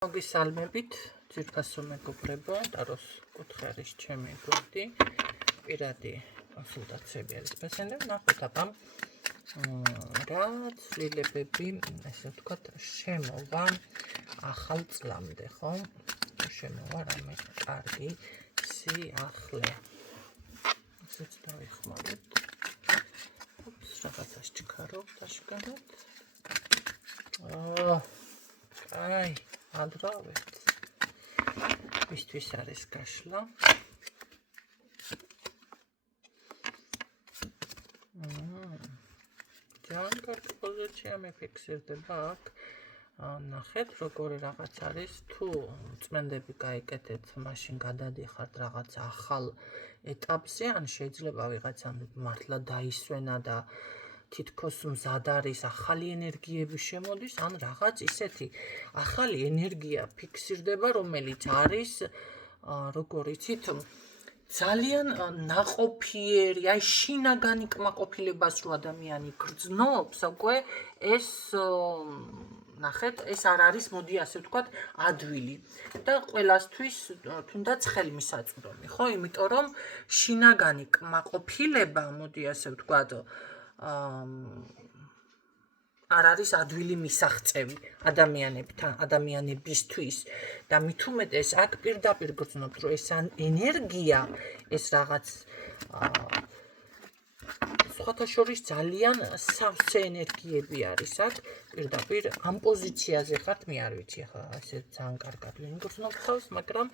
მოგესალმებით, ძვირფასო მეგობრებო, ტაროს კუთხე არის ჩემი გუნდი, პირადი კონსულტაციები არის მესენდა, ნახოთ აბა რა ცვლილებები, ესე ვთქვათ, შემოვა ახალ წლამდე, ხო? შემოვა რამე კარგი სიახლე. ესეც დავიხმაროთ. რაღაცას ჩქარობ დაშკარად. აი, ადრავეთ. Vistvis არის გაშლა. ძალიან კარგი პოზიცია მეფიქსირდება აქ. ნახეთ, როგორი რაღაც არის, თუ წმენდები გაიკეთეთ, მაშინ გადადიხართ რაღაც ახალ ეტაპზე, ან შეიძლება ვიღაცამ მართლა დაისვენა და თითქოს მზად არის ახალი ენერგიები შემოდის, ან რაღაც ისეთი ახალი ენერგია ფიქსირდება, რომელიც არის, როგორ იცით, ძალიან ნაყოფიერი, აი შინაგანი კმაყოფილებას რო ადამიანი გრძნობს, უკვე ეს ნახეთ, ეს არ არის, მოდი ასე ვთქვათ, ადვილი და ყველასთვის თუნდაც ხელმისაწვდომი, ხო? იმიტომ რომ შინაგანი კმაყოფილება, მოდი ასე ვთქვათ, არ არის ადვილი მისაღწევი ადამიანებისთვის და მით უმეტეს აქ პირდაპირ გრძნობთ, რომ ეს ენერგია, ეს რაღაც სხვათა შორის ძალიან სავსე ენერგიები არის აქ, პირდაპირ ამ პოზიციაზე ხართ, მე არ ვიცი ახლა ესე ძალიან კარგად ვინ გრძნობ თავს, მაგრამ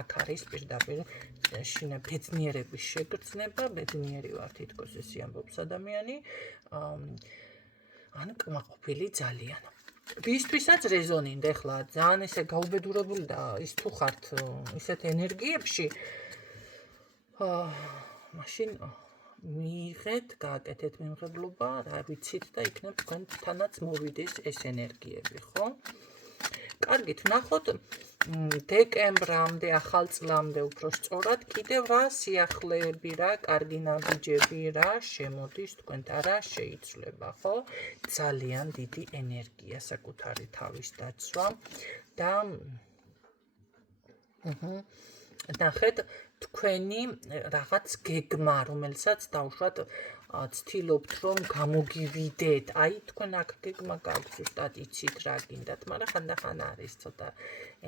აქ არის პირდაპირ ბედნიერების შეგრძნება, ბედნიერი ვარ თითქოს ესე ამბობს ადამიანი, ან კმაყოფილი ძალიან. ვისთვისაც რეზონინდა ახლა ძალიან ესე გაუბედურებული და ის თუ ხართ ისეთ ენერგიებში, მაშინ მიიღეთ, გააკეთეთ მიმღებლობა, რა ვიცით და იქნებ თქვენთანაც მოვიდეს ეს ენერგიები, ხო? კარგით, ვნახოთ დეკემბრამდე, ახალ წლამდე უფრო სწორად, კიდევ რა სიახლეები, რა კარგი ნაბიჯები, რა შემოდის თქვენთან, რა შეიცვლება, ხო? ძალიან დიდი ენერგია საკუთარი თავის დაცვა და ნახეთ, თქვენი რაღაც გეგმა, რომელსაც დავუშვათ ცდილობთ, რომ გამოგივიდეთ. აი, თქვენ აქ გეგმა გაქვთ, ზუსტად იცით რა გინდათ, მაგრამ ხანდახან არის ცოტა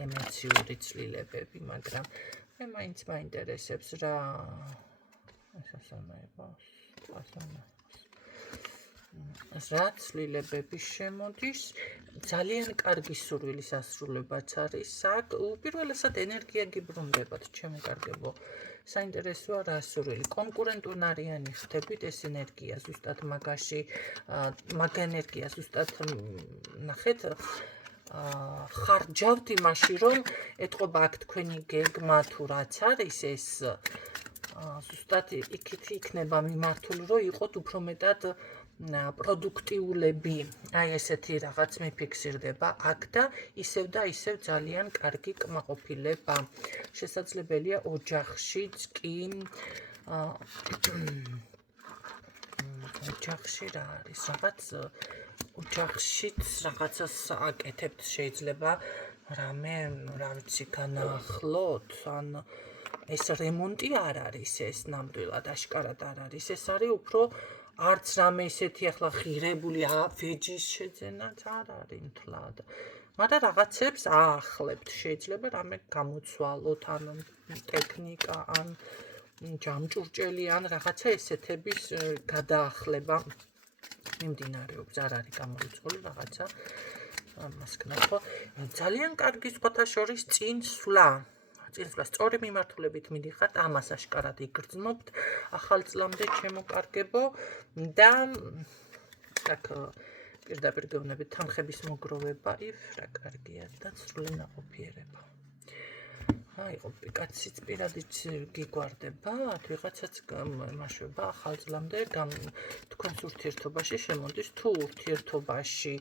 ემოციური ცვლილებები, მაგრამ მე მაინც მაინტერესებს რა რა ცვლილებები შემოდის. ძალიან კარგი სურვილის ასრულებაც არის აქ. უპირველესად ენერგია გიბრუნდებათ, ჩემო კარგებო. საინტერესოა რა სურვილი. კონკურენტუნარიანი ხდებით ეს ენერგია ზუსტად მაგაში, მაგ ენერგია ზუსტად ნახეთ, ხარჯავთ იმაში, რომ ეთყობა აქ თქვენი გეგმა თუ რაც არის, ეს ზუსტად იქით იქნება მიმართული, რომ იყოთ უფრო მეტად პროდუქტიულები, აი ესეთი რაღაც მიფიქსირდება აქ და ისევ ძალიან კარგი კმაყოფილება. შესაძლებელია ოჯახშიც კი ოჯახში რა არის, რაღაც ოჯახშიც რაღაცას აკეთებთ, შეიძლება რამე, რა ვიცი, განაახლოთ, ან ეს რემონტი არ არის, ეს ნამდვილად აშკარად არ არის, ეს არის უფრო არც რამე ისეთი ახლა ღირებული ვეჯის შეძენაც არ არის მთლად. მაგრამ რაღაცებს აახლებთ, შეიძლება რამე გამოცვალოთ, ან ტექნიკა, ან ჯამჭურჭელი, ან რაღაცა ესეთების გადაახლება მიმდინარეობს, არ არის გამოიწვეული რაღაცა ამას knapho. ძალიან კარგი სხვათა შორის წინსვლა. სწორი მიმართულებით მიდიხართ, ამას აშკარად იგრძნობთ ახალ წლამდე, ჩემო კარგებო და აქ პირდაპირ გეუბნებით თანხების მოგროვება, რა კარგია და სრული ნაყოფიერება. აიღო პიკაციც პირადიც გიგვარდება, ვიღაცაც მაშვება ახალ წლამდე, თქვენს ურთიერთობაში შემოდის, თუ ურთიერთობაში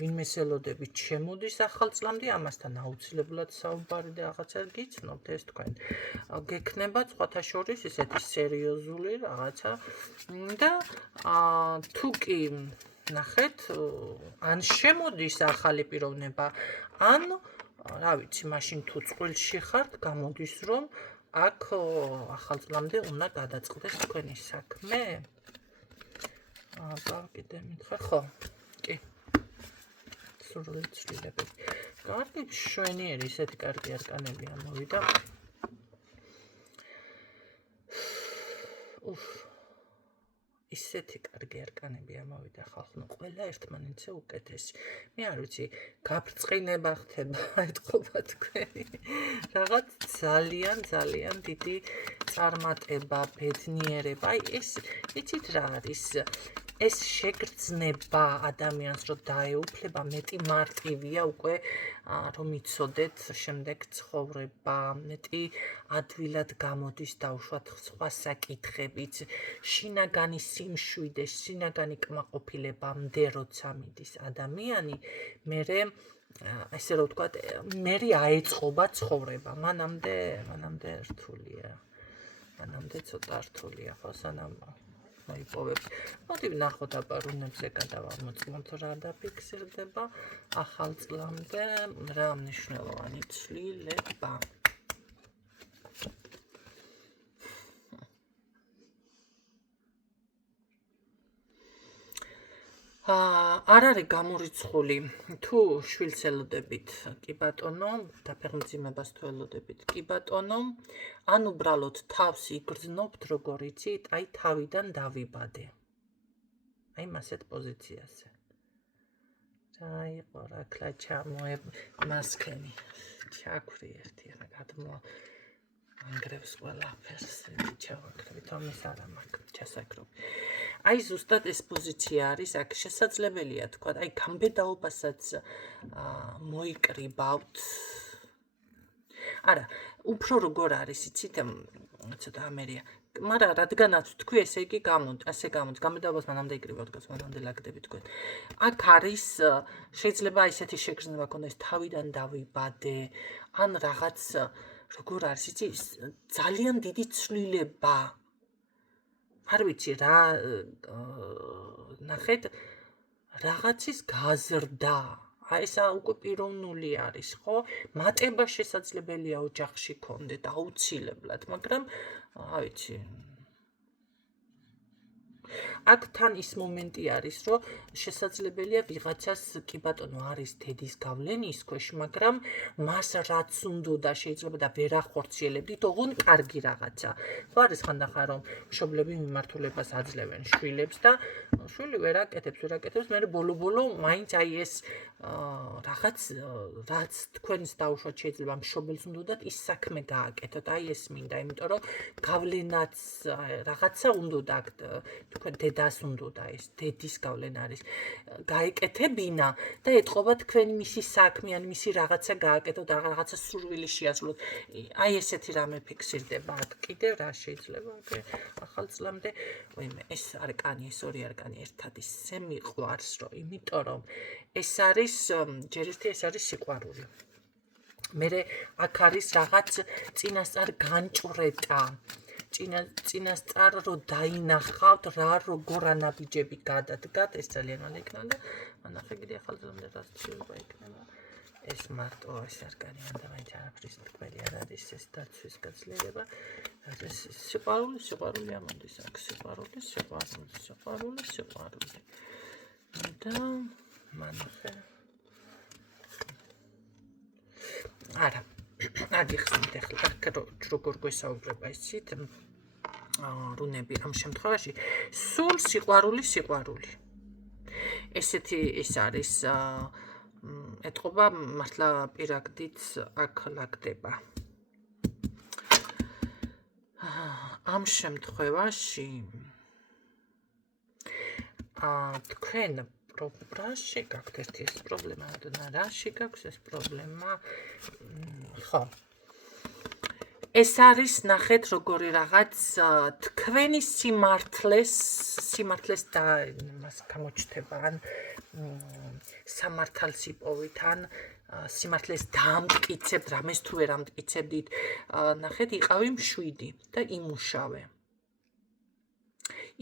ვინმეს ელოდებით შემოდის ახალ წლამდე, ამასთან აუცილებლად საუბარი და რაღაცა გიცნობთ, ეს თქვენ გექნებათ სხვათა შორის ისეთი სერიოზული რაღაცა და თუ კი ნახეთ, ან შემოდის ახალი პიროვნება, ან რა ვიცი, მაშინ თუ წყვილში ხართ, გამოდის რომ აქ ახალ წლამდე უნდა გადაწყდეს თქვენი საქმე. აბა კიდე მითხარ, ხო, კი. სრული ცვლილებები. კარგი, შვენიერი, ისეთი კარგი არკანები ამოვიდა. ისეთი კარგი არკანები ამოვიდა ხალხო, ყველა ერთმანეთზე უკეთესი. მე არ ვიცი, გაბრწყინება ხდება, ეთყობა თქვენი. რაღაც ძალიან დიდი წარმატება, ბედნიერება. აი ეს იცით რა არის? ეს შეგრძნება ადამიანს, რომ დაეუფლება, მეტი მარტივია უკვე რომ იცოდეთ შემდეგ ცხოვრება, მეტი ადვილად გამოდის დაუშვათ სხვა საკითხებიც, შინაგანი სიმშვიდე, შინაგანი კმაყოფილებამდე როცა მიდის ადამიანი, მერე ესე რომ ვთქვათ, მერე აეწყობა ცხოვრება, მანამდე რთულია. მანამდე ცოტა რთულია, ხო, სანამ მოიპოვებს. მოდი ვნახოთ აბა რუნებზე გადავამოწმოთ რა დაფიქსირდება ახალ წლამდე, რა მნიშვნელოვანი ცვლილება. არ არის გამორიცხული თუ შვილს ელოდებით, კი ბატონო, დაფეხმძიმებას თუ ელოდებით, კი ბატონო, ან უბრალოდ თავს იგრძნობთ, როგორ იცით, აი თავიდან დავიბადე. აი მასეთ პოზიციაზე. რა იყო რა კლაჩა მასქენი. ჩაქვრი ერთი რა გადმოანგრევს ყველაფერს, ჩავანგრევით, ამის არა მაქვს, ჩასაკრობ. აი ზუსტად ეს პოზიცია არის, აქ შესაძლებელია თქვა, აი გამბედაობასაც მოიკრიბავთ. არა, უფრო როგორ არის, იცით, ცოტა ამერია. მაგრამ რადგანაც თქვი, ესე იგი ასე გამოდის, გამბედაობას მანამდე იკრიბავთ, მანამდე ლაგდები თქვენ. აქ არის შეიძლება ისეთი შეგრძნება ქონდეს, თავიდან დავიბადე, ან რაღაც როგორ არის, იცი, ძალიან დიდი ცვლილება. არ ვიცი რა ნახეთ რაღაცის გაზრდა. აი ეს უკვე პიროვნული არის, ხო? მატება შესაძლებელია ოჯახში ქონდეთ აუცილებლად, მაგრამ რა ვიცი. აქ თან ის მომენტი არის, რომ შესაძლებელია ვიღაცას კი ბატონო არის დედის გავლენის ქვეშ, მაგრამ მას რაც უნდა შეიძლება და ვერ ახორციელებდით, ოღონდ კარგი რაღაცა. ხო არის ხანდახან რომ მშობლები მიმართულებას აძლევენ შვილებს და შვილი ვერ აკეთებს, მე ბოლო მაინც აი ეს რაღაც რაც თქვენს დაუშვათ შეიძლება მშობელს უნდათ ის საქმე გააკეთოთ, აი ეს მინდა, იმიტომ რომ გავლენაც რაღაცა უნდა აქ თქვენ დედას უნდა ეს დედის გავლენა არის გაეკეთებინა და ეთყობა თქვენ მისი საქმე ან მისი რაღაცა გააკეთოთ, რაღაცა სურვილი შეძლოთ. აი ესეთი რამე ფიქსირდება აქ კიდევ რა შეიძლება ახალ წლამდე. ეს არკანი, ეს ორი არკანი ერთად ისე მიყვარს, რომ იმიტომ რომ ეს არის ჯერ ერთი ეს არის სიყვარული. მერე აქ არის რაღაც წინასწარ განჭვრეტა. წინასწარ რომ დაინახავთ რა როგორ ანაბიჯები გადადგათ, ეს ძალიან უნდა იქნება და მანახე კიდე ახალ წლამდე რაც ცვლილება იქნება. ეს მარტო ეს არკანი და მაინც არაფრის თქმელი არ არის, ეს დაცვის გაძლიერება. ეს სიყვარული ამოდის აქ, სიყვარული. და მანახე არა აგიხსნით ახლა აქ როგორ გვესაუბრება ისიც რუნები ამ შემთხვევაში სულ სიყვარული. ესეთი ეს არის ეთყობა მართლა პირაგდით აქ ლაგდება. ამ შემთხვევაში თქვენ რაში გაქვთ ერთი ეს პრობლემა და რაში გაქვს ეს პრობლემა? ხო. ეს არის ნახეთ როგორი რაღაც თქვენი სიმართლეს და მას გამოჩნდება ან სამართალს იპოვით ან სიმართლეს დაამტკიცებთ, რამეს თუ ვერ ამტკიცებდით, ნახეთ იყავი მშვიდი და იმუშავე.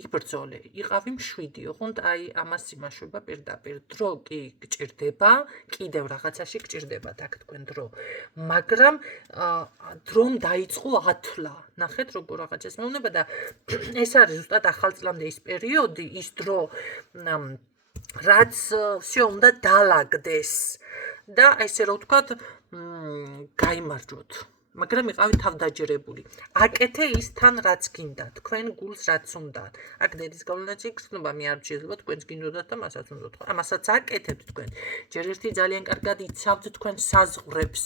იბრძოლე, იყავი მშვიდი, ოღონდ აი ამას იმაშვება პირდაპირ. დრო კი გჭირდება, კიდევ რაღაცაში გჭირდებათ აქ თქვენ დრო. მაგრამ დრომ დაიწყო ათვლა. ნახეთ როგორ რაღაცას მეუბნება და ეს არის ზუსტად ახალწლამდე ის პერიოდი, ის დრო რაც всё უნდა დაალაგდეს და ესე რომ ვთქვათ, გაიმარჯვოთ. მაგრამ იყავი თავდაჯერებული. აკეთე ის თან რაც გინდა, თქვენ გულს რაც უნდა. აქ დედის გავლენაც იგრძნობა, მე არ შეიძლება თქვენს გინდოდათ და მასაც უნდა თქვა. ამასაც აკეთებთ თქვენ. ჯერ ერთი ძალიან კარგად იცავთ თქვენ საზღვრებს.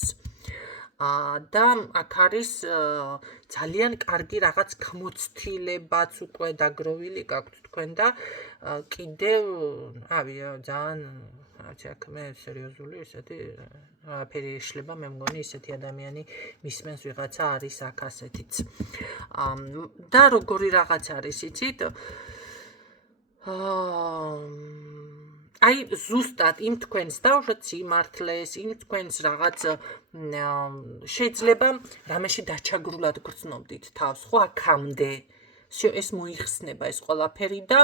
და აქ არის ძალიან კარგი რაღაც გამოცდილებაც უკვე დაგროვილი გაქვთ თქვენ და კიდევ ძალიან აქ მე სერიოზული ესეთი ფერი ეშლება მე მგონი ისეთი ადამიანი მისმენს ვიღაცა არის აქ ასეთიც და როგორი რაღაც არის იცით აი ზუსტად იმ თქვენს დავშოთ სიმართლეს, იმ თქვენს რაღაც შეიძლება რამეში დაჩაგრულად გრძნობდით თავს, ხო აქამდე. всё ეს მოიხსნება ეს ყველაფერი და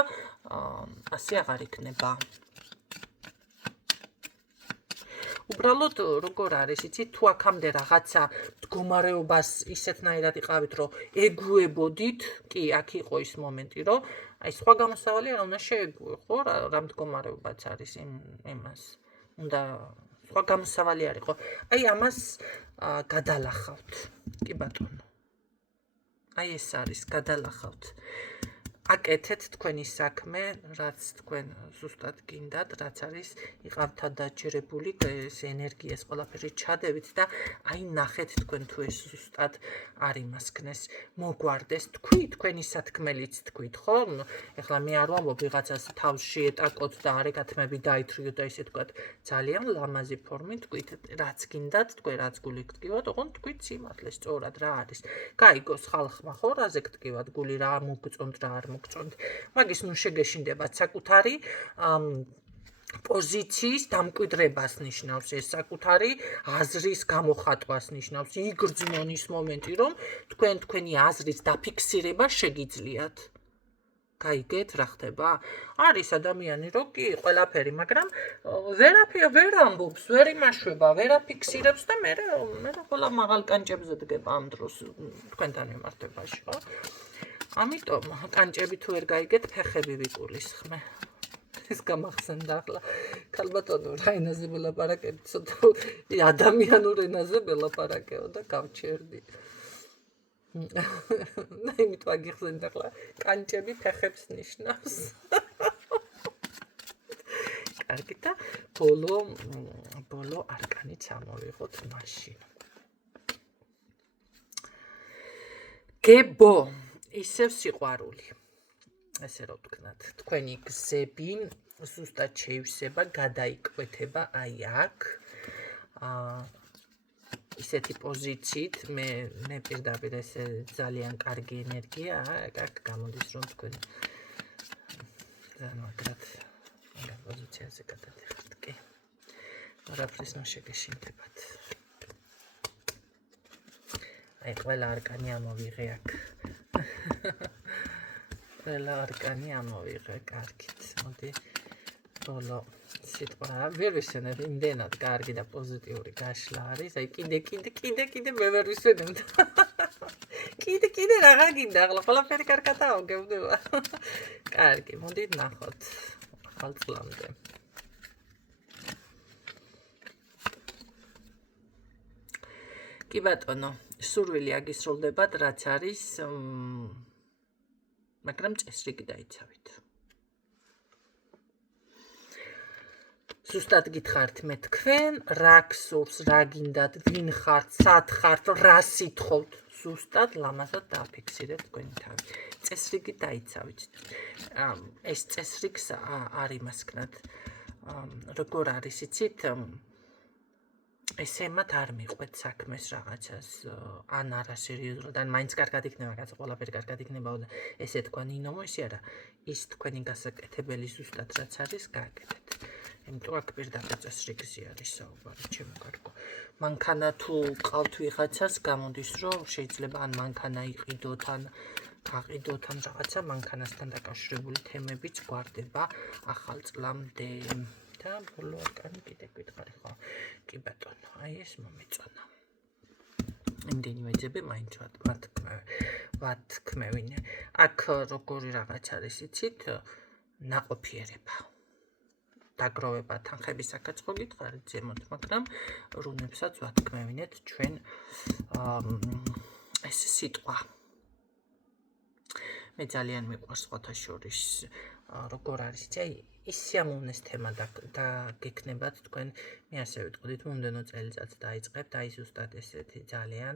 ასე აღარ იქნება. უბრალოდ როგორ არის, იცით, თუ აქამდე რაღაცა მდგომარეობას ისეთნაირად იყავით, რომ ეგუებოდით, კი, აქ იყო ის მომენტი, რომ აი სხვა გამოსავალი არ უნდა შეეგუო, ხო, რა მდგომარეობაც არის იმას. უნდა სხვა გამოსავალი არ იყო. აი ამას გადალახავთ. კი ბატონო. აი ეს არის, გადალახავთ. აკეთეთ თქვენი საქმე, რაც თქვენ ზუსტად გინდათ, რაც არის, იყავთ დაჯერებული, ეს ენერგია, ეს ყველაფერი ჩადებით და აი ნახეთ თქვენ თუ ეს ზუსტად არ იმასქნეს, მოგვარდეს, თქვენი სათქმელიც თქვით, ხო? ეხლა მე არ ვამბობ ვიღაცას თავს შეეტაკოთ და არეკათმები დაითრიოთ და ისე თქვათ, ძალიან ლამაზი ფორმით თქვით, რაც გინდათ, თქვენ რაც გული გტკივათ, ოღონდ თქვით სიმართლე, სწორად რა არის. გაიგოს ხალხმა, ხო, რაზე გტკივათ გული, რა მოგწონთ, რა არ მოგწონთ. მაგის ნუ შეგეშინდებათ საკუთარი პოზიციის დამკვიდრებას ნიშნავს ეს საკუთარი აზრის გამოხატვას ნიშნავს იგრძნონ ის მომენტი რომ თქვენი აზრის დაფიქსირება შეგიძლიათ გაიგეთ რა ხდება არის ადამიანი რო კი ყველაფერი მაგრამ ვერ ამბობს ვერ იმაშვება ვერ აფიქსირებს და მე ყველა მაღალ კანჭებზე დგება ამ დროს თქვენთან მიმართებაში ხო ამიტომ კანჭები თუ ვერ გაიგეთ ფეხები ვიკულისხმე ეს გამახსენდა ახლა ქალბატონო რა ენაზე ველაპარაკებ ცოტა ადამიანურ ენაზე ველაპარაკეო და გავჩერდი იმიტომ აგიხსენდა ახლა კანჭები ფეხებს ნიშნავს კარგი და ბოლო არკანიც ამოვიღოთ მაშინ გებო ისევ სიყვარული ესე რომ ვთქვათ თქვენი გზები ზუსტად შეივსება გადაიკვეთება აი აქ ისეთი პოზიციით მე პირდაპირ ესე ძალიან კარგი ენერგია აქ გამოდის რომ თქვენ ზანმაგრად ამ პოზიციაზე გადადიხართ კი არაფრის შეგეშინდებათ აი ყველა არკანი ამოვიღე აქ ყველა არკანი ამოვიღე კარგით მოდი ბოლო სიტყვა ვერ ვისვენებ იმდენად კარგი და პოზიტიური გაშლა არის აი კიდე მე ვერ ვისვენებ კიდე რაღა გინდა ახლა ყველაფერი კარგადაა გეუბნება კარგი მოდით ნახოთ ახალწლამდე კი ბატონო სურვილი აგისრულდებათ რაც არის მაგრამ წესრიგი დაიცავით. ზუსტად გითხართ მე თქვენ, რა გსურს, რა გინდათ, ვინ ხართ, სად ხართ, რა სიტყვთ, ზუსტად ლამაზად დააფიქსირეთ თქვენი თავი. წესრიგი დაიცავით. ეს წესრიგს არ იმასკნათ. როგორ არის, იცით? ესე მათ არ მიყვეთ საქმეს რაღაცას ან არასერიოზულად ან მაინც კარგად იქნება კაცო ყველაფერი კარგად იქნებაო და ესე თქვა ნინომო ისე არა ის თქვენი გასაკეთებელი ზუსტად რაც არის გააკეთეთ იმიტომ აქ პირდაპირ წესრიგზე არის საუბარი ჩემო კარგო მანქანა თუ ყავთ ვიღაცას გამოდის რომ შეიძლება ან მანქანა იყიდოთ ან გაყიდოთ ან რაღაცა მანქანასთან დაკავშირებული თემებიც გვარდება ახალ წლამდე. და ბოლო არკანი კიდე გითხარი ხო? კი ბატონო, აი ეს მომეწონა. იმდენი ვეძებე მაინც ვათქმევინე. აქ როგორი რაღაც არის იცით? ნაყოფიერება. დაგროვება თანხების საკაცხო გითხარით ზემოთ, მაგრამ რუნებსაც ვათქმევინეთ ჩვენ ეს სიტყვა. მე ძალიან მიყვარს სხვათა შორის როგორ არის იცი ის სიამოვნეს თემა გეკნებათ თქვენ მე ასე ვიტყოდით მომდენო წელიწადს დაიწყებთ აი ზუსტად ესეთი ძალიან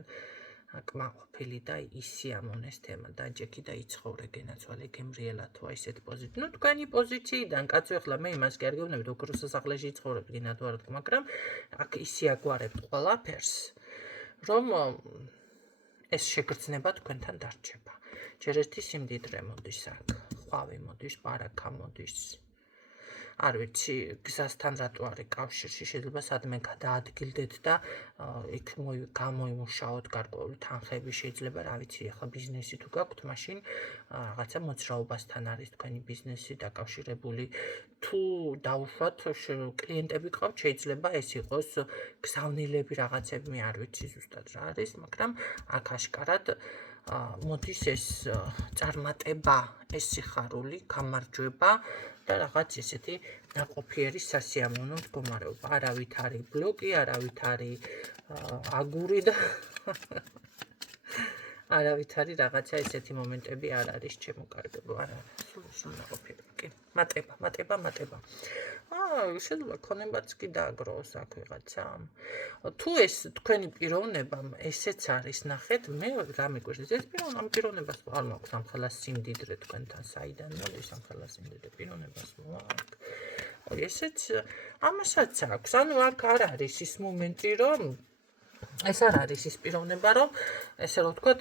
კმაყოფილი და ის სიამოვნეს თემა დაჯექი და იცხოვრე გენაცვალე გემრიელათო აი ესეთ პოზიციით. ნუ თქვენი პოზიციიდან კაცო ახლა მე იმას კი არ გეუბნებით ოქროს სასახლეში იცხოვრებ გინათ ვართ, მაგრამ აქ ისე აგვარებთ ყველაფერს რომ ეს შეგრძნება თქვენთან დარჩება. ჯერ ერთი სიმდიდრე მოდის აქ, ხვავი მოდის, პარაკა მოდის. არ ვიცი, გზასთან რატო არის კავშირში, შეიძლება სადმე გადაადგილდეთ და იქ გამოიმუშაოთ გარკვეული თანხები, შეიძლება რა ვიცი, ახლა ბიზნესი თუ გაქვთ, მაშინ რაღაცა მოძრაობასთან არის თქვენი ბიზნესი დაკავშირებული. თუ დაუშვათ კლიენტები გყავთ, შეიძლება ეს იყოს გზავნილები რაღაცები, მე არ ვიცი ზუსტად რა არის, მაგრამ აქ აშკარად მოდის ეს წარმატება, ეს სიხარული, გამარჯვება და რაღაც ესეთი ნაყოფიერი სასიამოვნო მდგომარეობა. არავით არის ბლოკი, არავით არის აგური და არავით არის რაღაცა ესეთი მომენტები არ არის ჩემო კარგებო, არა, სულ ნაყოფიერება. კი, მატება. შეიძლება ქონებაც კი დააგროვოს აქ ვიღაცა. თუ ეს თქვენი პიროვნება ესეც არის, ნახეთ, მე რა მიგვერდებს ეს ამ პიროვნებას არ მაქვს ამხელა სიმდიდრე თქვენთან საიდან მოდის ამხელა სიმდიდრე პიროვნებას მაქვს. ესეც ამასაც აქვს, ანუ აქ არ არის ის მომენტი, რომ ეს არ არის ის პიროვნება, რომ ესე რომ ვთქვათ,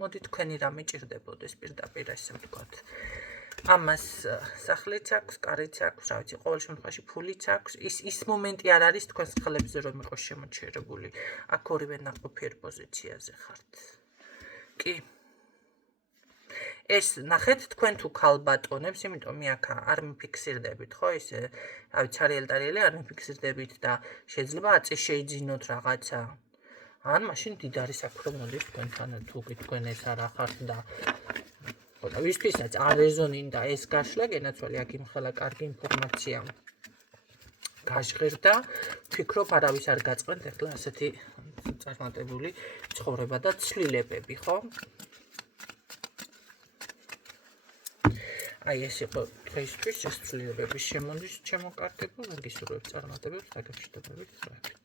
მოდი თქვენი რა მიჭირდებოდეს პირდაპირ ესე ვთქვათ. ამას სახლიც აქვს, კარიც აქვს, რა ვიცი, ყოველ შემთხვევაში ფულიც აქვს. ის მომენტი არ არის თქვენს ხელებზე რომ იყოს შემოჩერებული. აქ ორივე ნაყოფიერ პოზიციაზე ხართ. კი. ეს ნახეთ თქვენ თუ ქალბატონებს, იმიტომ მე აქ არ მიფიქსირდებით, ხო, ისე, რა ვიცი, არიელი არ მიფიქსირდებით და შეიძლება აწი შეიძინოთ რაღაცა. ან მაშინ დიდარი საქმე მოდის თქვენთან თუ თქვენ ეს არ ახართ და ვისთვისაც არ რეზონინდა ეს გაშლა, გენაცვალე აქ იმხელა კარგი ინფორმაცია გაჟღერდა, ვფიქრობ არავის არ გაწყენთ ახლა ასეთი წარმატებული ცხოვრება და ცვლილებები, ხო? აი ეს იყო დღეისთვის ეს ცვლილებების შემოდის ჩემო კარგებო, გისურვებთ წარმატებებს, დაგეშტობებით.